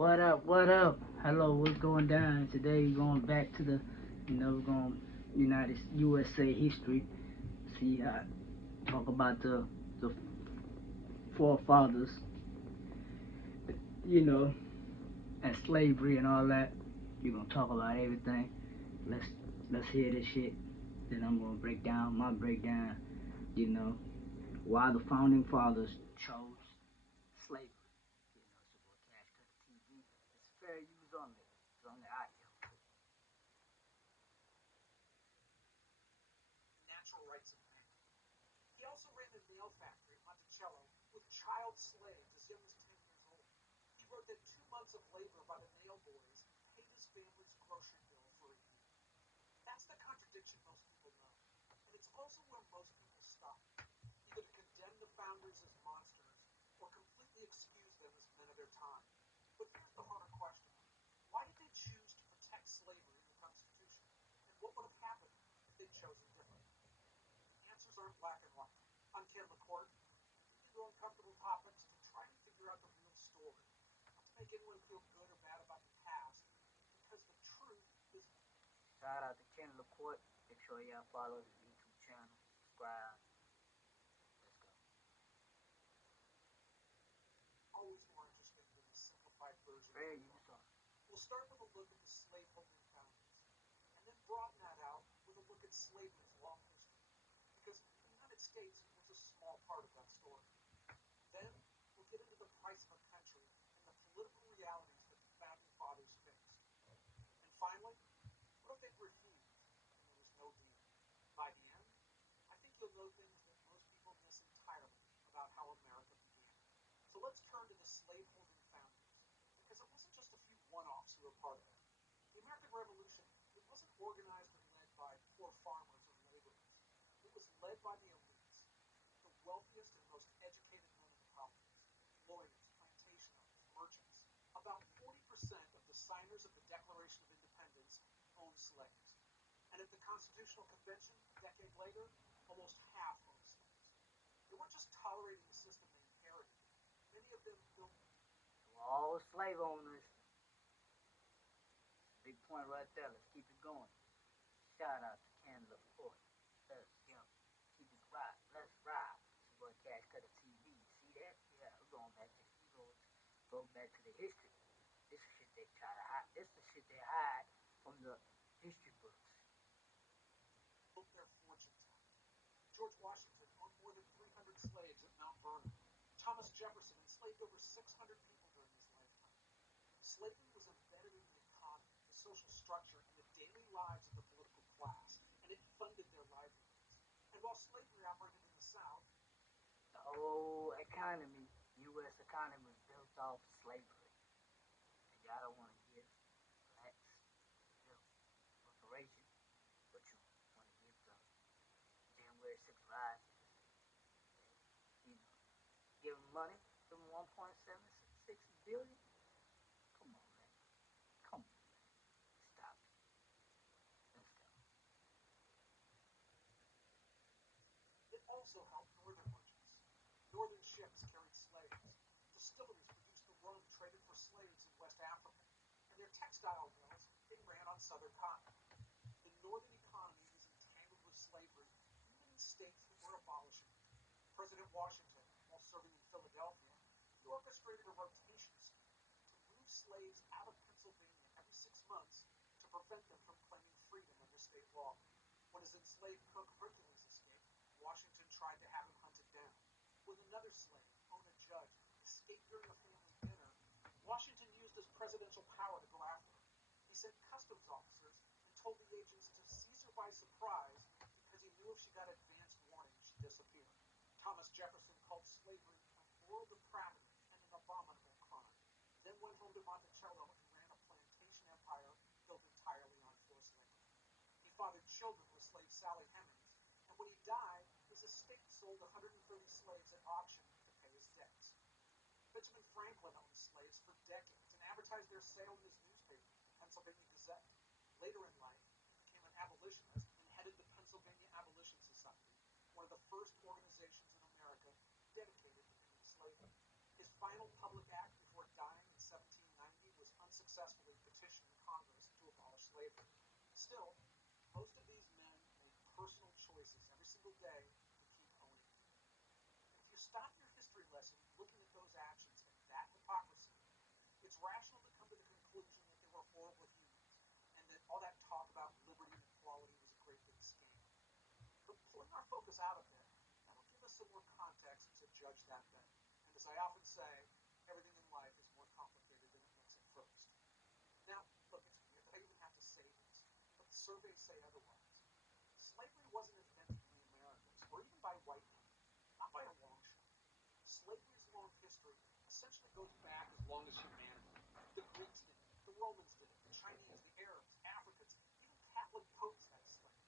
What up? What up? Hello, what's going down? Today we're going back to the, we're going United USA history. See, talk about the forefathers, you know, and slavery and all that. We're gonna talk about everything. Let's let's hear this shit. Then I'm gonna break down my breakdown. You know, why the founding fathers chose slavery. It's your boy Cash Cutter TV. It's fair use only. It's only audio. Natural rights of man. He also ran a nail factory in Monticello with child slaves as young as 10 years old. He wrote that 2 months of labor by the nail boys paid his family's grocery bill for a year. That's the contradiction most people know. And it's also where most people stop, either to condemn the founders as monsters or completely excuse them as men of their time. But here's the harder question. Why did they choose to protect slavery in the Constitution? And what would have happened if they'd chosen differently? The answers aren't black and white. I'm Ken LaCourte. We dig into uncomfortable topics to try and figure out the real story. Not to make anyone feel good or bad about the past, but because the truth is Shout out to Ken LaCourte. Make sure y'all follow his YouTube channel, subscribe. Let's go. always more interesting than the simplified version Fair of the use law. only. We'll start with a look at the slaveholding founders, and then broaden that out with a look at slavery's long history, because the United States was a small part of that story. Then we'll get into the price of a country and the political realities that the founding fathers faced. And finally, what if they'd refused and there was no deal? By the end, I think you'll know things that most people miss entirely about how America began. So let's turn to the slaveholding founders, because it wasn't just a few one-offs who were part of it. The American Revolution, it wasn't organized or led by poor farmers or laborers. It was led by the elites, the wealthiest and most educated men in the colonies, lawyers, plantation owners, merchants. About 40% of the signers of the Declaration of Independence owned slaves. And at the Constitutional Convention, a decade later, almost half owned slaves. They weren't just tolerating a system they inherited. Many of them built. To all slave owners, big point right there. Let's keep it going. Shout out to Ken LaCourte. Let's go. Keep it right. Let's ride. It's your boy Cash Cutter TV. See that? Yeah, we're going back to heroes. Go back to the history. This is shit they try to hide. This is the shit they hide from the history books. Built their fortunes out. George Washington owned more than 300 slaves at Mount Vernon. Thomas Jefferson enslaved over 600 people during his lifetime. Slavery was embedded in the economy, the social structure, and the daily lives of the political class, and it funded their livelihoods. And while slavery operated in the South, The whole economy, U.S. economy, was built off slavery. And y'all don't want to hear blacks, you know, reparation, but you want to give the January 6th rises and, give them money, give them 1.76 billion. Come on, man. Come on, man. Stop it. Let's go. it also helped northern merchants. Northern ships carried slaves. Distilleries produced the rum traded for slaves in West Africa. And their textile mills, they ran on southern cotton. The northern economy was entangled with slavery, even in states that were abolishing it. President Washington, while serving in Philadelphia, he orchestrated a rotation scheme to move slaves out of Pennsylvania every 6 months to prevent them from claiming freedom under state law. When his enslaved cook Hercules escaped, Washington tried to have him hunted down. When another slave, Ona Judge, escaped during a family dinner, Washington used his presidential power to go after her. He sent customs officers and told the agents to seize her by surprise because he knew if she got advanced warning, she'd disappear. Thomas Jefferson called slavery a moral depravity and an abominable crime, then went home to Monticello and ran a plantation empire built entirely on forced labor. He fathered children with slave Sally Hemings, and when he died, his estate sold 130 slaves at auction to pay his debts. Benjamin Franklin owned slaves for decades and advertised their sale in his newspaper, the Pennsylvania Gazette. Later in life, he became an abolitionist and headed the Pennsylvania Abolition Society, one of the first organizations in America dedicated to ending slavery. His final public act before dying in 1790 successfully petitioning Congress to abolish slavery. Still, most of these men made personal choices every single day to keep owning it. And if you stop your history lesson looking at those actions and that hypocrisy, it's rational to come to the conclusion that they were horrible humans and that all that talk about liberty and equality was a great big scam. But pulling our focus out a bit, that'll give us some more context to judge that better. And as I often say, everything in life is more complicated than it looks at first. Now, look, it's weird that I even have to say this, but the surveys say otherwise. Slavery wasn't invented in the Americas, or even by white men, not by a long shot. Slavery's long history essentially goes back as long as humanity. The Greeks did it, the Romans did it, the Chinese, the Arabs, Africans, even Catholic popes had slaves.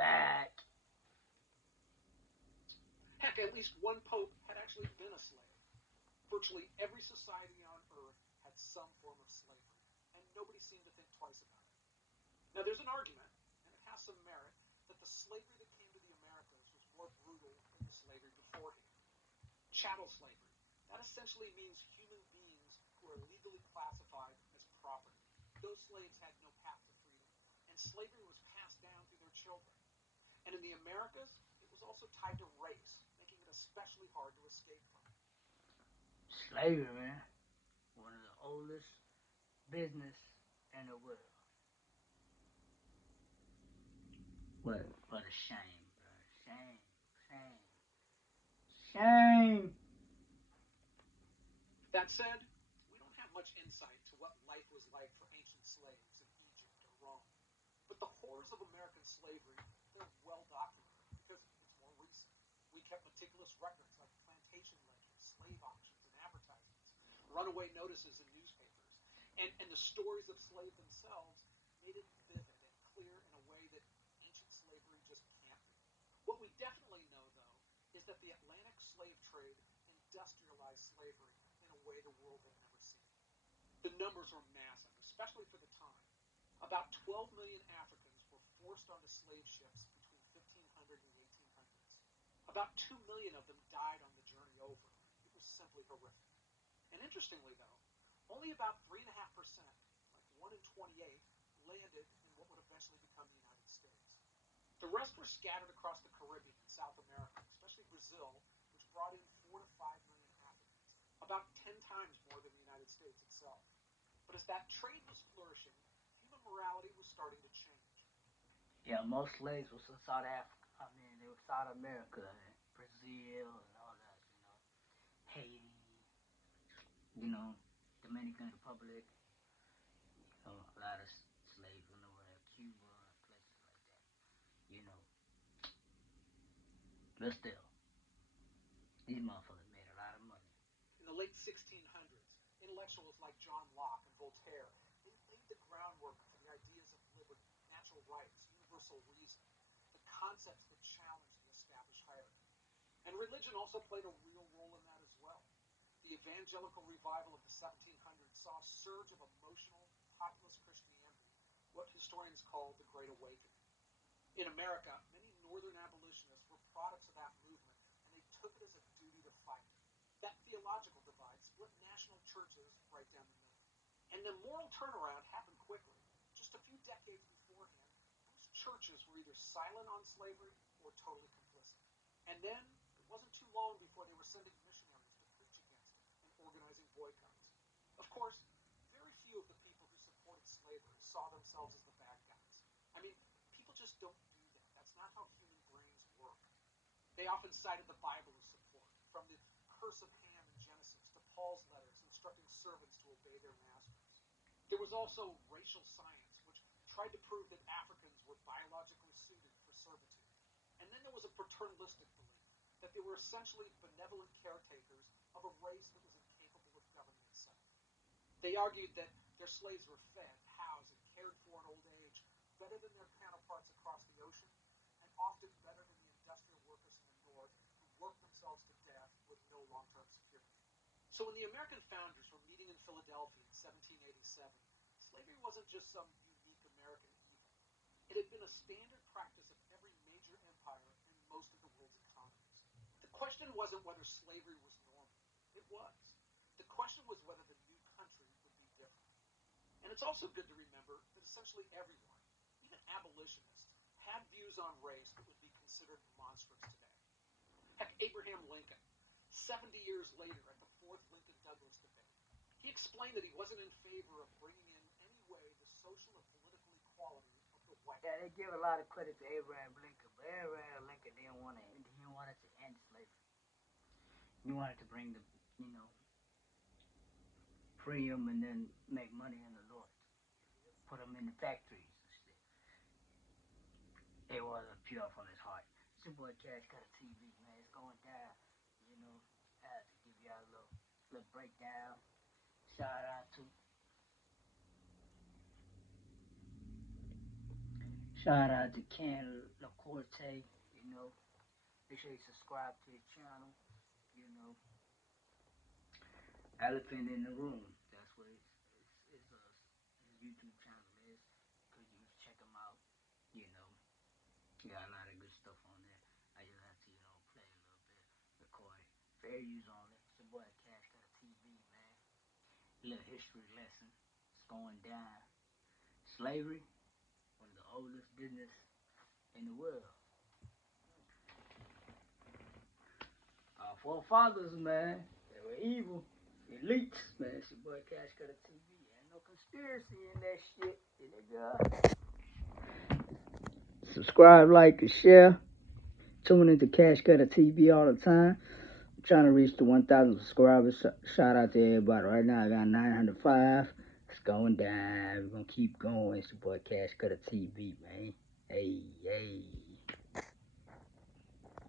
Back. Heck, at least one pope had actually been a slave. Virtually every society on earth had some form of slavery, and nobody seemed to think twice about it. Now, there's an argument, and it has some merit, that the slavery that came to the Americas was more brutal than the slavery beforehand. Chattel slavery. That essentially means human beings who are legally classified as property. Those slaves had no path to freedom, and slavery was passed down through their children. And in the Americas, it was also tied to race, making it especially hard to escape from. Slavery, man. One of the oldest business in the world. What a shame, bro. Shame. Shame. Shame. That said, we don't have much insight to what life was like for ancient slaves in Egypt or Rome. But the horrors of American slavery, they're well documented because it's more recent. We kept meticulous records like plantation ledgers, slave auctions, and advertisements, runaway notices in newspapers. And the stories of slaves themselves made it vivid and clear in a way that ancient slavery just can't be. What we definitely know, though, is that the Atlantic slave trade industrialized slavery in a way the world had never seen. The numbers were massive, especially for the time. About 12 million Africans were forced onto slave ships between 1500 and the 1800s. About 2 million of them died on the journey over. It was simply horrific. And interestingly, though, only about 3.5%, like 1 in 28, landed in what would eventually become the United States. The rest were scattered across the Caribbean and South America, especially Brazil, which brought in 4 to 5 million Africans, about 10 times more than the United States itself. But as that trade was flourishing, human morality was starting to change. Yeah, most slaves was in South Africa. I mean, they were South America and Brazil and all that, Haiti, Dominican Republic, a lot of slaves went over there, Cuba and places like that, you know. But still, these motherfuckers made a lot of money. In the late 1600s, intellectuals like John Locke and Voltaire, they laid the groundwork for the ideas of liberty, natural rights, universal reason, the concepts that challenged the established hierarchy. And religion also played a real role in that as well. The evangelical revival of the 1700s saw a surge of emotional, populist Christianity, what historians call the Great Awakening. In America, many northern abolitionists were products of that movement, and they took it as a duty to fight. That theological divide split national churches right down the middle. And the moral turnaround happened quickly. Just a few decades beforehand, most churches were either silent on slavery or totally complicit. And then it wasn't too long before they were sending missionaries to preach against it and organizing boycotts. Of course, very few of the people who supported slavery saw themselves as the bad guys. I mean, people just don't do that. That's not how human brains work. They often cited the Bible as support, from the curse of Ham in Genesis to Paul's letters instructing servants to obey their masters. There was also racial science, which tried to prove that Africans were biologically suited for servitude. And then there was a paternalistic belief that they were essentially benevolent caretakers of a race that was incapable of governing itself. They argued that their slaves were fed, housed, and cared for in old age better than their counterparts across the ocean, and often better than the industrial workers in the North who worked themselves to death with no long-term security. So when the American founders were meeting in Philadelphia in 1787, slavery wasn't just some unique American evil. It had been a standard practice of every major empire and most of the world's economies. The question wasn't whether slavery was normal. It was. The question was whether the new country would be different. And it's also good to remember that essentially everyone, even abolitionists, had views on race that would be considered monstrous today. Heck, Abraham Lincoln, 70 years later at the fourth Lincoln-Douglas debate, he explained that he wasn't in favor of bringing in any way the social and political equality of the white. Yeah, they give a lot of credit to Abraham Lincoln, but Abraham Lincoln didn't want to end. He wanted to end slavery. He wanted to bring the, free them and then make money in the North. Put them in the factories and shit. It wasn't pure from his heart. It's your boy Cash Cutter TV, man. It's going down. I had to give y'all a little breakdown. Shout out to Ken LaCorte. Make sure you subscribe to his channel. You know, Elephant in the Room. That's what his YouTube channel is. Could you check him out? You know, he got a lot of good stuff on there. I just have to, play a little bit, record it. Fair use only. It's your boy Cash Cutter TV, man. Little history lesson. It's going down. Slavery, one of the oldest business in the world. Our forefathers, man, they were evil. Elites, man. It's your boy Cash Cutter TV. Ain't no conspiracy in that shit. Subscribe, like, and share. Tune into Cash Cutter TV all the time. I'm trying to reach the 1,000 subscribers. Shout out to everybody. Right now, I got 905. It's going down. We're going to keep going. It's your boy Cash Cutter TV, man. Hey, hey.